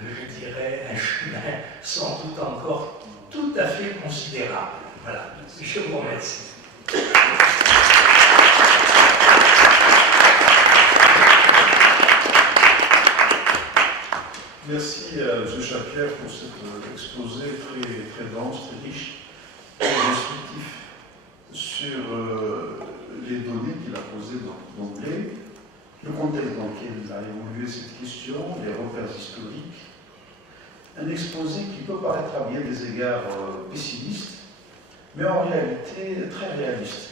je dirais, un chemin sans doute encore tout à fait considérable. Voilà, je vous remercie. Merci à M. Chapierre pour cet exposé très dense, très riche, très instructif sur les données qu'il a posées d'emblée, le contexte dans lequel a évolué cette question, les repères historiques. Un exposé qui peut paraître à bien des égards pessimiste, mais en réalité très réaliste,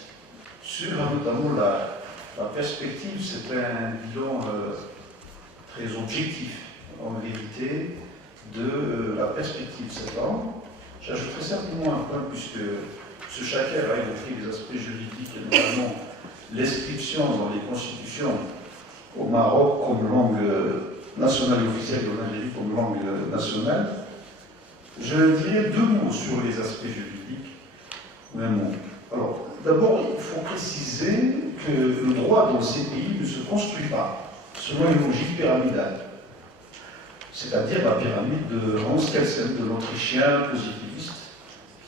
sur notamment la perspective. C'est un bilan très objectif, en vérité, de la perspective 7 ans. J'ajouterai simplement un point, puisque M. Chaker a évoqué les aspects juridiques, et notamment l'inscription dans les constitutions au Maroc comme langue nationale et officielle, et en Algérie comme langue nationale. Je dirais deux mots sur les aspects juridiques, ou un mot. Alors, d'abord, il faut préciser que le droit dans ces pays ne se construit pas selon une logique pyramidale. C'est-à-dire la pyramide de Hans Kelsen, de l'Autrichien positiviste,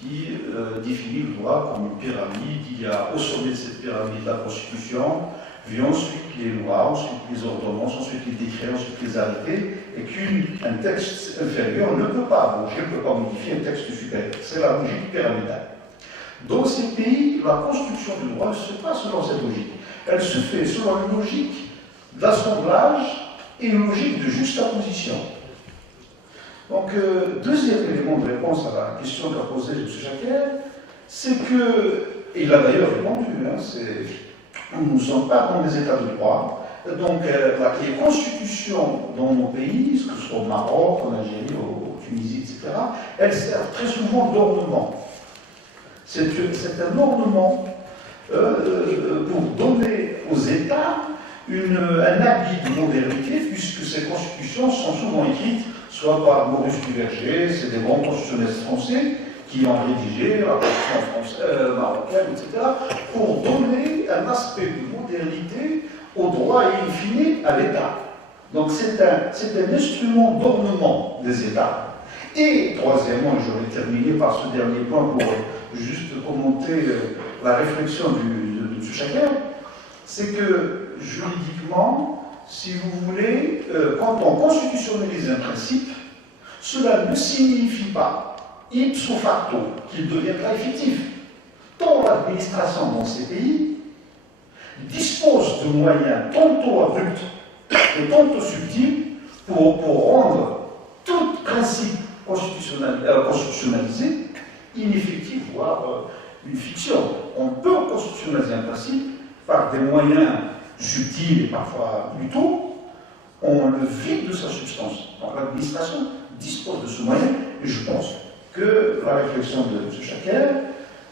qui définit le droit comme une pyramide. Il y a au sommet de cette pyramide la Constitution, puis ensuite les lois, ensuite les ordonnances, ensuite les décrets, ensuite les arrêtés, et qu'un texte inférieur ne peut pas abroger, ne peut pas modifier un texte supérieur. C'est la logique pyramidale. Dans ces pays, la construction du droit ne se fait pas selon cette logique. Elle se fait selon une logique d'assemblage et une logique de juxtaposition. Donc, deuxième élément de réponse à la question qu'a posée M. Chaker, c'est que, et il a d'ailleurs répondu, nous ne sommes pas dans des états de droit, donc les constitutions dans nos pays, que ce soit au Maroc, en Algérie, en Tunisie, etc., elles servent très souvent d'ornement. C'est un ornement pour donner aux États un habit de modernité, puisque ces constitutions sont souvent écrites soit par Maurice Duverger, c'est des grands constitutionnalistes français qui ont rédigé la constitution marocaine, etc., pour donner un aspect de modernité au droit et in fine à l'État. Donc c'est un instrument d'ornement des États. Et troisièmement, et j'aurais terminé par ce dernier point pour juste commenter la réflexion de M. Chaker, c'est que juridiquement, si vous voulez, quand on constitutionnalise un principe, cela ne signifie pas, ipso facto, qu'il deviendra effectif. Tant l'administration dans ces pays dispose de moyens tantôt abrupts et tantôt subtils pour rendre tout principe constitutionnalisé ineffectif, voire une fiction. On peut constitutionnaliser un principe par des moyens subtils et parfois brutaux, on le vide de sa substance. Donc l'administration dispose de ce moyen, et je pense que la réflexion de M. Chaker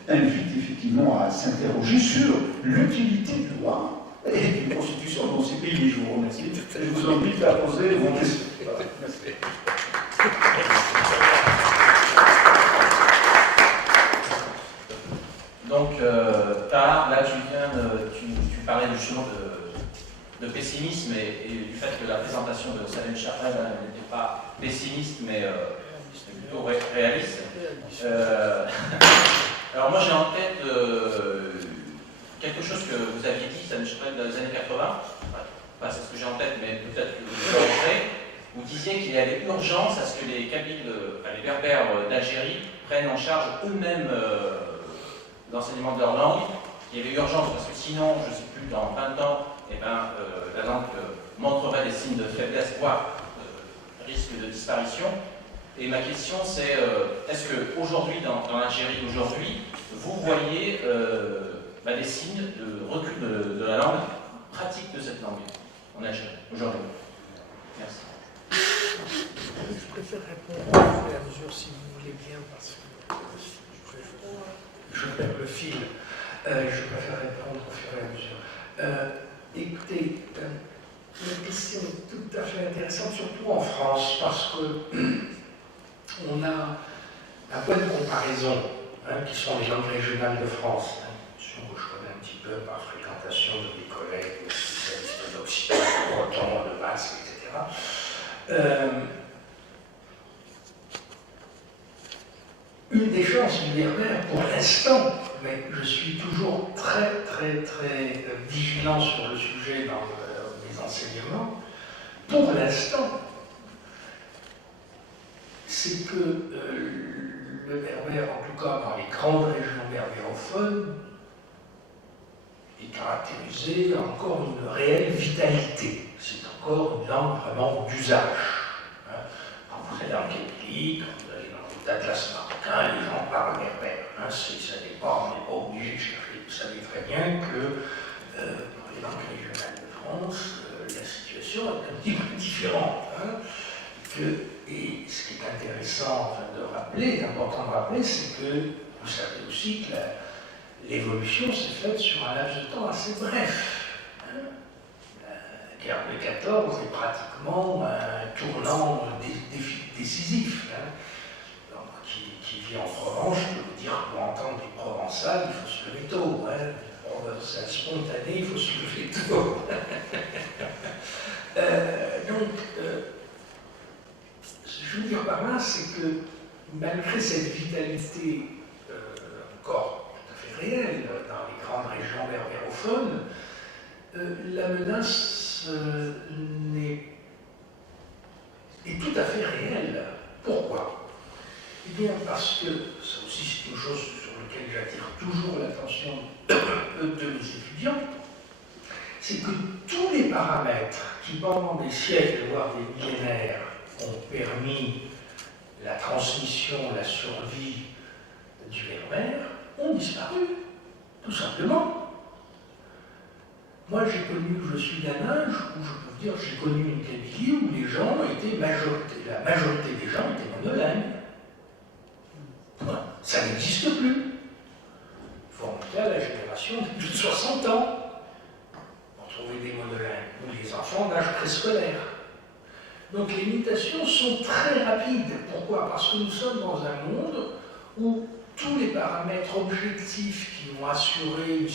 invite effectivement à s'interroger sur l'utilité du droit et d'une constitution dans ces pays. Je vous remercie. Je vous invite à poser vos questions. Voilà. Merci. Donc, Tahar, là, tu parlais justement de pessimisme et du fait que la présentation de Salem Chapel n'était pas pessimiste, mais plutôt réaliste. Alors moi, j'ai en tête quelque chose que vous aviez dit, Salem Chapel, dans les années 80. Enfin, c'est ce que j'ai en tête, mais peut-être que vous l'avez. Vous disiez qu'il y avait urgence à ce que les Kabyles, les Berbères d'Algérie prennent en charge eux-mêmes l'enseignement de leur langue. Il y avait urgence parce que sinon, je ne sais plus, dans 20 ans, la langue montrerait des signes de faiblesse, voire risque de disparition. Et ma question, c'est est-ce qu'aujourd'hui, dans l'Algérie d'aujourd'hui, vous voyez des signes de recul de la langue, pratique de cette langue en Algérie aujourd'hui? Merci. Je préfère répondre au fur et à mesure, si vous voulez bien, parce que je perds le fil. Je préfère répondre au fur et à mesure. Écoutez, la question est tout à fait intéressante, surtout en France, parce que on a un point de comparaison, qui sont les langues régionales de France, que je connais un petit peu par fréquentation de mes collègues, spécialistes d'occitan, de breton, de basque, etc. une des chances du Berbère pour l'instant, mais je suis toujours très vigilant sur le sujet dans mes enseignements, pour l'instant, c'est que le berbère, en tout cas dans les grandes régions berbérophones, est caractérisé encore une réelle vitalité. C'est encore une langue vraiment d'usage. Quand vous allez en Képilie, quand vous allez dans l'Atlas marocain, les gens parlent berbère. Ça dépend, on n'est pas obligé de chercher. Vous savez très bien que dans les langues régionales de France, la situation est un petit peu différente. Et ce qui est intéressant de rappeler, important de rappeler, c'est que vous savez aussi que l'évolution s'est faite sur un laps de temps assez bref. La guerre de 14 est pratiquement un tournant décisif. Donc, qui vit en Provence, je peux vous dire que pour entendre du provençal, il faut se lever tôt. Provençal spontané, il faut se lever tôt. Ce que je veux dire par là, c'est que malgré cette vitalité encore tout à fait réelle dans les grandes régions berbérophones, la menace est tout à fait réelle. Pourquoi? Eh bien parce que, ça aussi c'est une chose sur laquelle j'attire toujours l'attention de mes étudiants, c'est que tous les paramètres qui pendant des siècles, voire des millénaires, ont permis la transmission, la survie du berbère, ont disparu, tout simplement. Moi, je suis d'un âge où je peux vous dire, j'ai connu une Kabylie où les gens étaient la majorité des gens étaient monolingues. Ça n'existe plus. Il faut remonter à la génération de plus de 60 ans pour trouver des monolingues, ou les enfants d'âge préscolaire. Donc les mutations sont très rapides. Pourquoi? Parce que nous sommes dans un monde où tous les paramètres objectifs qui ont assuré un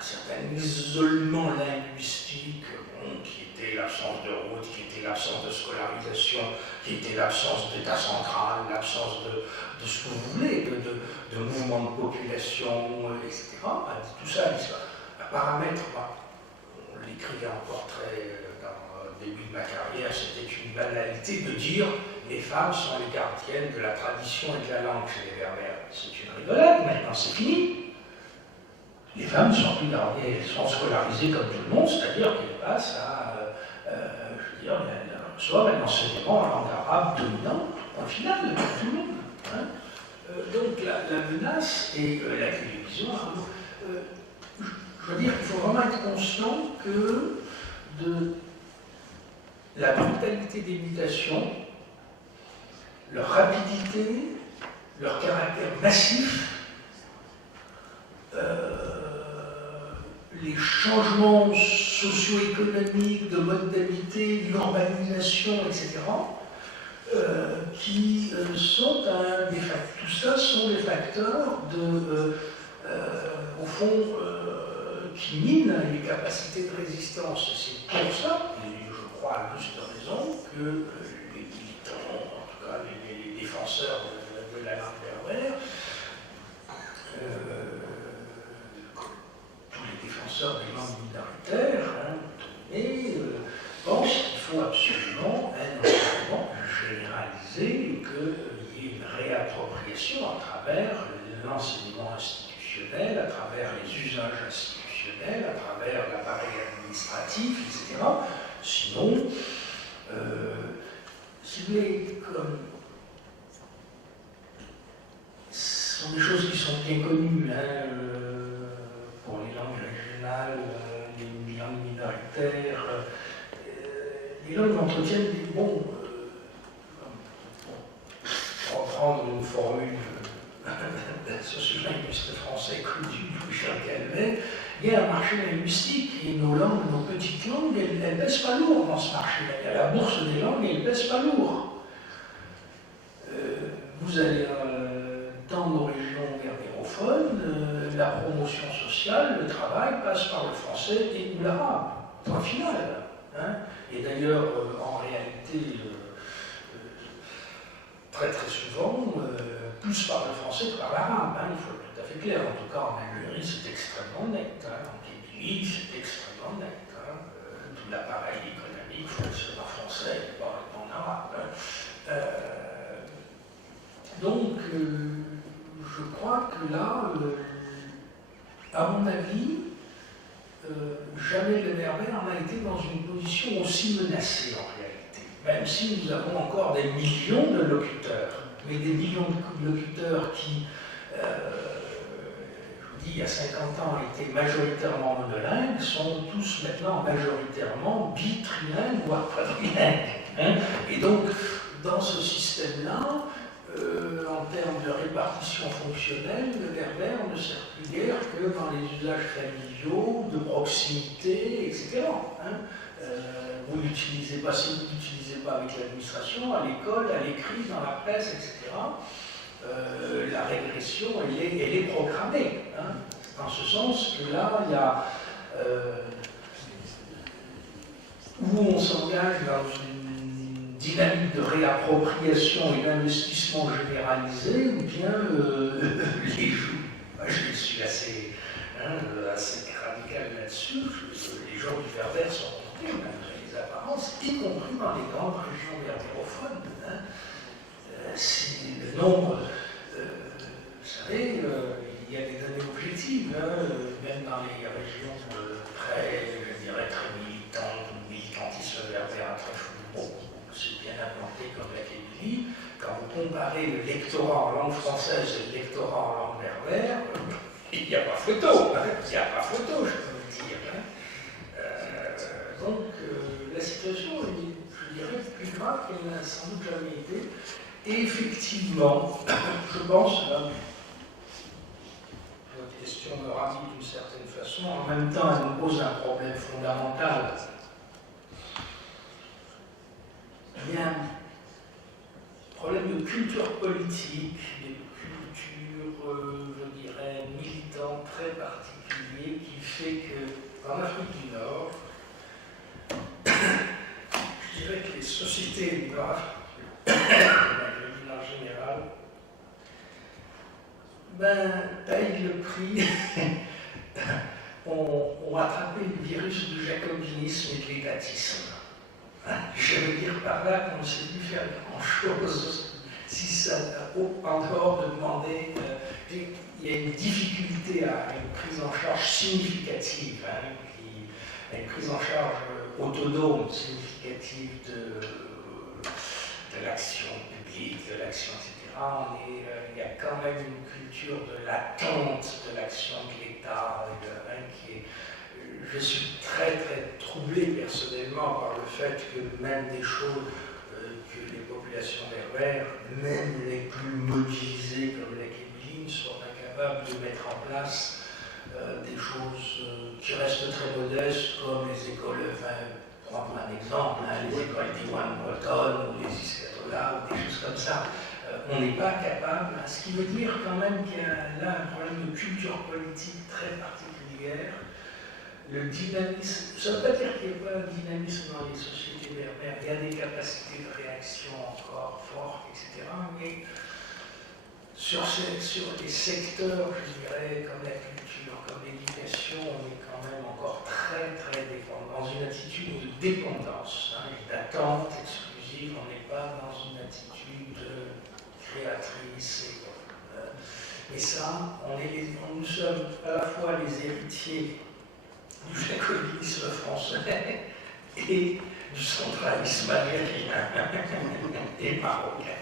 certain isolement linguistique, qui était l'absence de route, qui était l'absence de scolarisation, qui était l'absence d'état central, l'absence de ce que vous voulez, de mouvement de population, etc. Tout ça, un paramètre, on l'écrivait encore au début de ma carrière, c'était une banalité de dire les femmes sont les gardiennes de la tradition et de la langue chez les Berbères. C'est une rigolade, maintenant c'est fini. Les femmes sont plus gardiennes, elles sont scolarisées comme tout le monde, c'est-à-dire qu'elles passent à, elles reçoivent un enseignement en langue arabe dominante, au final, de tout le monde. Donc la menace et la télévision, je veux dire qu'il faut vraiment être conscient que de la brutalité des mutations, leur rapidité, leur caractère massif, les changements socio-économiques, de mode d'habiter, l'urbanisation, etc., qui sont des facteurs. Tout ça sont des facteurs au fond, qui minent les capacités de résistance. C'est pour ça, et je crois à juste raison, que les militants, en tout cas les défenseurs de la langue berbère, tous les défenseurs des langues minoritaires, pensent qu'il faut absolument un enseignement généralisé et qu'il y ait une réappropriation à travers l'enseignement institutionnel, à travers les usages institutionnels, à travers l'appareil administratif, etc. Sinon, si vous voulez, ce sont des choses qui sont bien connues pour les langues régionales, les langues minoritaires. Les langues entretiennent des bons. Pour reprendre une formule d'un sociolinguiste français connu, Louis-Charles Calvet, il y a un marché linguistique et nos langues, nos petites langues, elles ne pèsent pas lourd dans ce marché-là. Il y a la bourse des langues et elles ne pèsent pas lourd. Vous allez dans nos régions berbérophones, la promotion sociale, le travail passe par le français et ou l'arabe. Point final. Et d'ailleurs, en réalité, très très souvent, clair. En tout cas, en Algérie, c'est extrêmement net. En Kabylie, c'est extrêmement net. Tout l'appareil économique fonctionne en français et pas en arabe. Donc, je crois que là, à mon avis, jamais le Berbère n'a été dans une position aussi menacée en réalité. Même si nous avons encore des millions de locuteurs, mais des millions de locuteurs qui, je vous dis, il y a 50 ans étaient majoritairement monolingues, sont tous maintenant majoritairement bitrilingues, voire quadrilingues. Et donc, dans ce système-là, en termes de répartition fonctionnelle, le berbère ne sert plus guère que dans les usages familiaux, de proximité, etc. Vous l'utilisez pas, si vous ne l'utilisez pas avec l'administration, à l'école, à l'écrit, dans la presse, etc. La régression, elle est programmée. En ce sens que là, il y a où on s'engage dans une dynamique de réappropriation et d'investissement généralisé, ou bien les joues. Moi, je suis assez radical là-dessus. Les gens du berbère sont montés, malgré les apparences, y compris dans les grandes régions berbérophones. C'est le nombre, vous savez, il y a des données objectives, même dans les régions très, je dirais, très militantistes berbères, très fous. C'est bien implanté comme la Kabylie. Quand vous comparez le lectorat en langue française et le lectorat en langue berbère, il n'y a pas photo. Il n'y a pas photo, je peux vous dire. Donc, la situation est, je dirais, plus grave qu'elle n'a sans doute jamais été. Et effectivement, je pense, là, votre question me ravit d'une certaine façon, en même temps, elle nous pose un problème fondamental. Bien, problème de culture politique, de culture, je dirais, militante très particulier qui fait qu'en Afrique du Nord, je dirais que les sociétés du Nord, en général, payent le prix, ont attrapé le virus du jacobinisme et de l'étatisme. Je veux dire par là qu'on ne sait plus faire grand-chose si ça, en dehors de demander, il y a une difficulté à une prise en charge significative, à une prise en charge autonome, significative de l'action publique, de l'action, etc. Il y a quand même une culture de l'attente de l'action de l'État qui est. Je suis très très troublé personnellement par le fait que même des choses que les populations berbères, même les plus mobilisées comme la Kabylie, sont incapables de mettre en place des choses qui restent très modestes, comme les écoles, prendre un exemple, les écoles d'Iwan bretonnes ou les Iskatola ou des choses comme ça. On n'est pas capable, ce qui veut dire quand même qu'il y a là un problème de culture politique très particulière. Le dynamisme, ça ne veut pas dire qu'il n'y a pas un dynamisme dans les sociétés berbères, il y a des capacités de réaction encore fortes, etc. Mais sur les secteurs, je dirais, comme la culture, comme l'éducation, on est quand même encore très très dépendant, dans une attitude de dépendance, et d'attente exclusive, on n'est pas dans une attitude créatrice. Mais ça, nous sommes à la fois les héritiers du jacobinisme français et du centralisme algérien et marocain.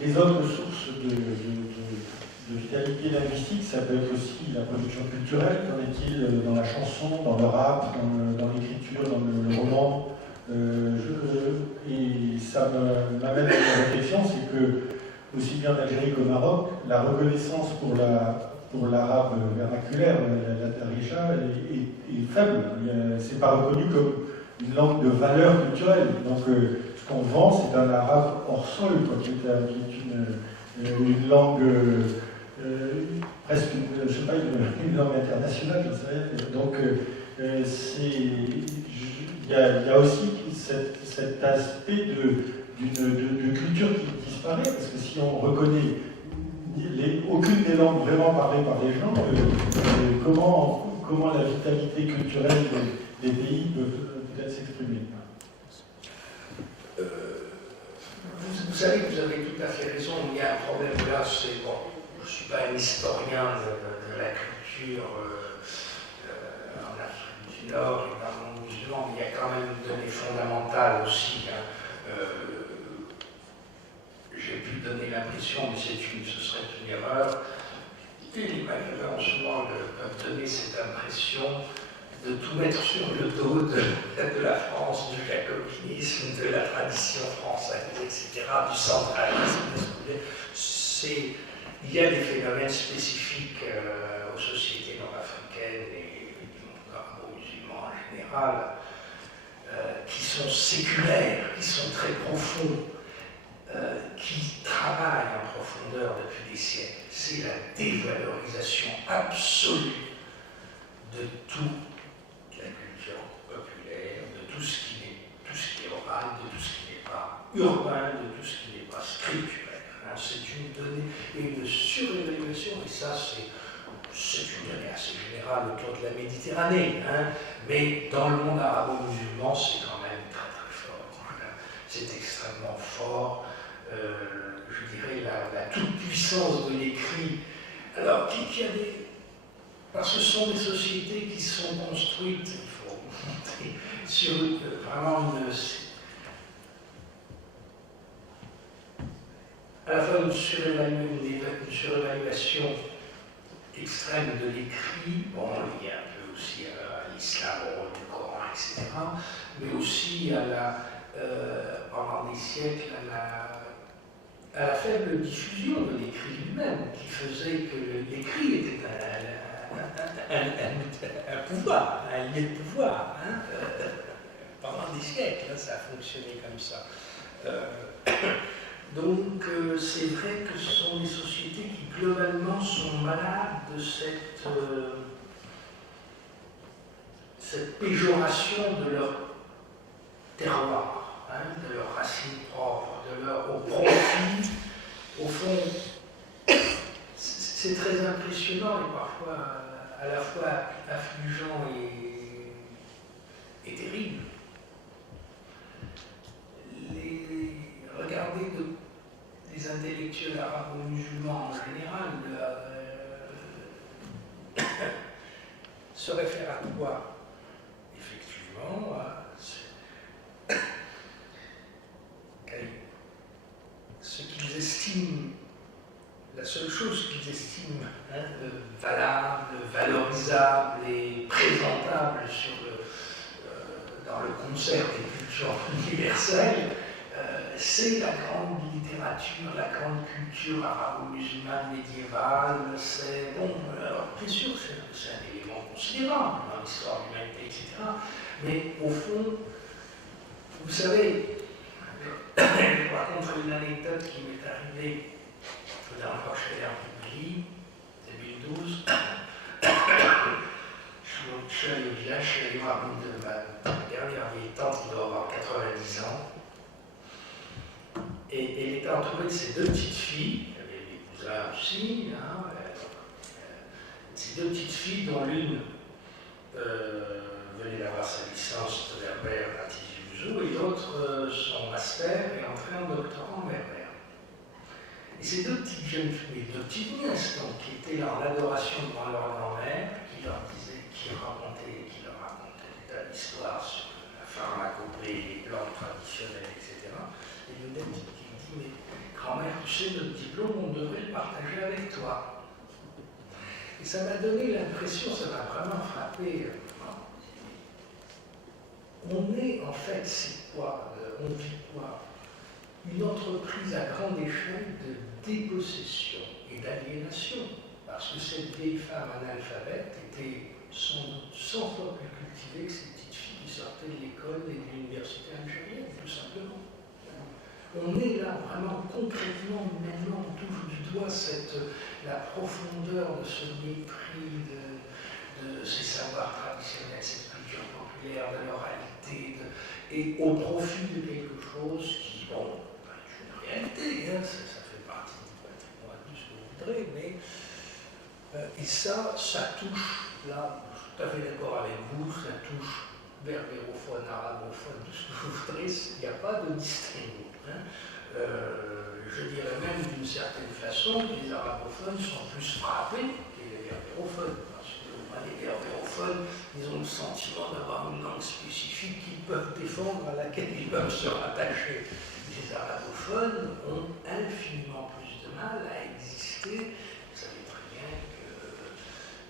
Les autres sources de vitalité linguistique, ça peut être aussi la production culturelle. Qu'en est-il dans la chanson, dans le rap, dans l'écriture, dans le roman et ça m'amène à une réflexion, c'est que aussi bien en Algérie qu'au Maroc, la reconnaissance pour l'arabe vernaculaire, la darija, est faible. C'est pas reconnu comme une langue de valeur culturelle. Donc ce qu'on vend, c'est un arabe hors sol, qui est une langue presque, je sais pas, une langue internationale, je sais. Donc il y a aussi cet aspect de culture qui disparaît, parce que si on reconnaît aucune des langues vraiment parlées par les gens, comment la vitalité culturelle des pays peut s'exprimer? Vous savez que vous avez tout à fait raison, il y a un problème là, c'est bon, je ne suis pas un historien de la culture en Afrique du Nord et dans le monde musulman, mais il y a quand même une donnée fondamentale aussi. Hein. J'ai pu donner l'impression, mais ce serait une erreur, et les Maghrébins ont souvent peuvent donner cette impression de tout mettre sur le dos de la France, du jacobinisme, de la tradition française, etc., du centralisme. Il y a des phénomènes spécifiques aux sociétés nord-africaines et du monde arabo-musulman en général qui sont séculaires, qui sont très profonds, qui travaillent en profondeur depuis des siècles. C'est la dévalorisation absolue de tout. La culture populaire, de tout ce qui est oral, de tout ce qui n'est pas urbain, de tout ce qui n'est pas scriptural. Hein, c'est une donnée et une surévaluation, et ça c'est une donnée assez générale autour de la Méditerranée, hein, mais dans le monde arabo-musulman c'est quand même très très fort. Hein, c'est extrêmement fort. Je dirais la toute-puissance de l'écrit. Alors, qui a des... Parce que ce sont des sociétés qui sont construites, il faut montrer, sur vraiment à la fois une surévaluation extrême de l'écrit, bon, lié un peu aussi à l'islam, au rôle du Coran, etc., mais aussi pendant des siècles à la faible diffusion de l'écrit lui-même, qui faisait que l'écrit était un pouvoir, un lieu de pouvoir. Hein, pendant des siècles, hein, ça a fonctionné comme ça. Donc, c'est vrai que ce sont des sociétés qui, globalement, sont malades de cette péjoration de leur terroir, hein, de leurs racines propres, au profit. Au fond, c'est très impressionnant et parfois à la fois affligeant et terrible. Regardez les intellectuels arabo-musulmans en général se réfèrent à quoi? Effectivement, ce qu'ils estiment, la seule chose qu'ils estiment valable, valorisable et présentable dans le concert des cultures universelles, c'est la grande littérature, la grande culture arabo-musulmane médiévale. C'est bon, alors bien sûr, c'est un élément considérable dans l'histoire de l'humanité, etc. Mais au fond, vous savez, je vous raconte une anecdote qui m'est arrivée la dernière fois que je suis allé en Hongrie, 2012. Je suis allé au village, je suis allé voir une de ma dernière vieille tante qui doit avoir 90 ans. Et elle était entourée de ses deux petites filles, il y avait des cousins aussi, hein, ces deux petites filles dont l'une venait d'avoir sa licence de berbère à Tizi Ouzou et l'autre son master et entrée en doctorat en berbère. Et ces deux petites jeunes filles, deux petites nièces, donc, qui étaient en adoration devant leur grand-mère, qui leur racontaient des tas d'histoires sur la pharmacopée, les plantes traditionnelles, etc. Et une des petites qui me dit, mais grand-mère, tu sais, notre diplôme, on devrait le partager avec toi. Et ça m'a donné l'impression, ça m'a vraiment frappé. On est, en fait, c'est quoi? On vit quoi? Une entreprise à grande échelle de dépossession et d'aliénation. Parce que cette vieille femme analphabète était sans doute 100 fois plus cultivée que ces petites filles qui sortaient de l'école et de l'université algérienne, tout simplement. On est là vraiment concrètement, humainement, on touche du doigt la profondeur de ce mépris de ces savoirs traditionnels, cette culture populaire, de l'oralité, et au profit de quelque chose qui, bon, réalité, hein, ça fait partie du patrimoine du second degré, mais et ça touche, là, je suis tout à fait d'accord avec vous, ça touche berbérophone, arabophone, tout ce que vous voudrez, il n'y a pas de distinguo. Hein. Je dirais même d'une certaine façon que les arabophones sont plus frappés que les berbérophones, parce que les berbérophones, ils ont le sentiment d'avoir une langue spécifique qu'ils peuvent défendre, à laquelle ils peuvent se rattacher. Les arabophones ont infiniment plus de mal à exister. Vous savez très bien que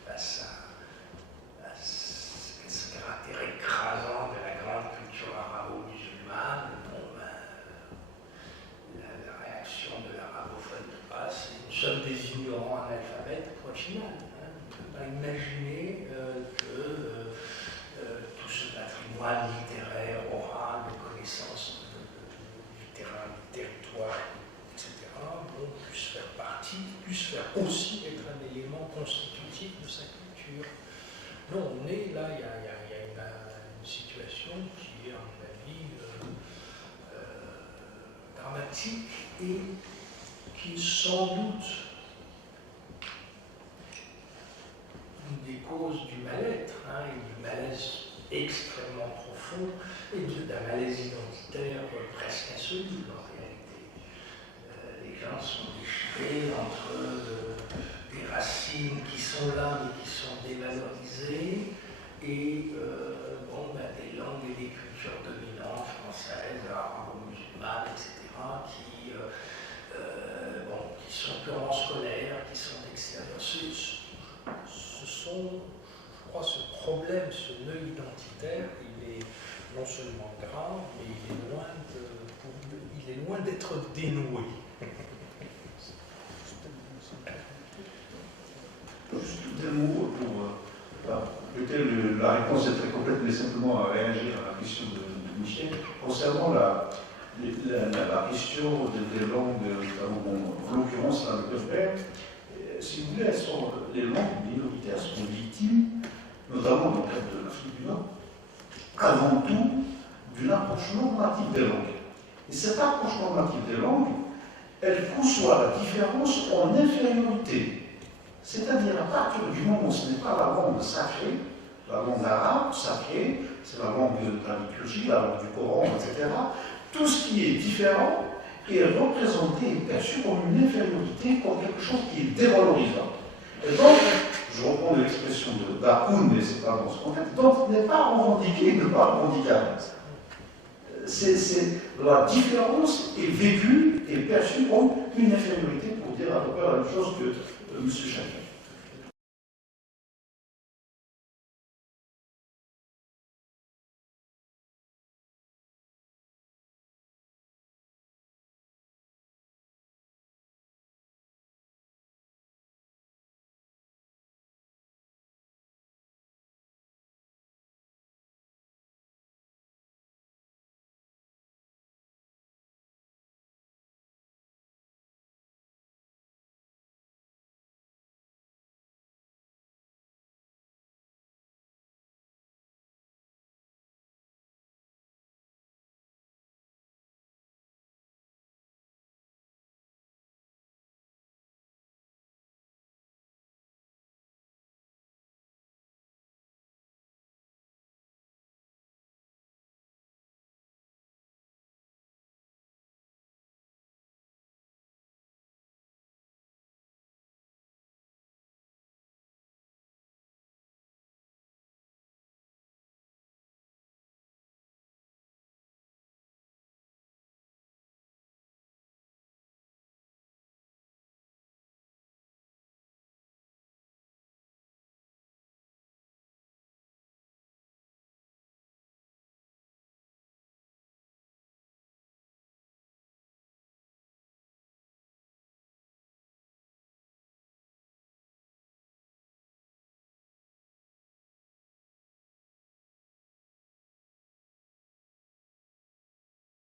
face à ce caractère écrasant de la grande culture arabo-musulmane, la réaction de l'arabophone de base, c'est nous sommes des ignorants analphabètes, point final. Hein. On ne peut pas imaginer que tout ce patrimoine littéraire, oral, de connaissances du terrain, du territoire, etc., puisse faire partie, puisse faire aussi être un élément constitutif de sa culture. Non, on est là, il y a une situation qui est, à mon avis, dramatique et qui, sans doute, une des causes du mal-être, et du malaise extrêmement profond, et d'un malaise identitaire presque insoluble en réalité. Les gens sont déchirés entre des racines qui sont là mais qui sont dévalorisées, et des langues et des cultures dominantes françaises, arabo-musulmanes, etc., qui sont purement scolaires, qui sont extérieures. Ce sont, je crois, ce problème, ce nœud identitaire, il est non seulement grave, mais il est loin d'être dénoué. Juste deux mots pour lequel la réponse est très complète, mais simplement à réagir à la question de Michel. Concernant la question des langues, en l'occurrence la berbère, si vous voulez, les langues minoritaires sont victimes, notamment dans le cadre de l'Afrique du Nord, avant tout d'un approchement normatif des langues. Et cet approchement normatif des langues, elle conçoit la différence en infériorité. C'est-à-dire, à partir du moment où ce n'est pas la langue sacrée, la langue arabe sacrée, c'est la langue de la liturgie, la langue du Coran, etc., tout ce qui est différent est représenté et perçu comme une infériorité, comme quelque chose qui est dévalorisant. Et donc, je reprends l'expression de Bakoun, mais ce n'est pas dans ce contexte, donc n'est pas revendiqué, ne pas revendicable. La différence est vécue et perçue comme une infériorité, pour dire à peu près la même chose que M. Chacun.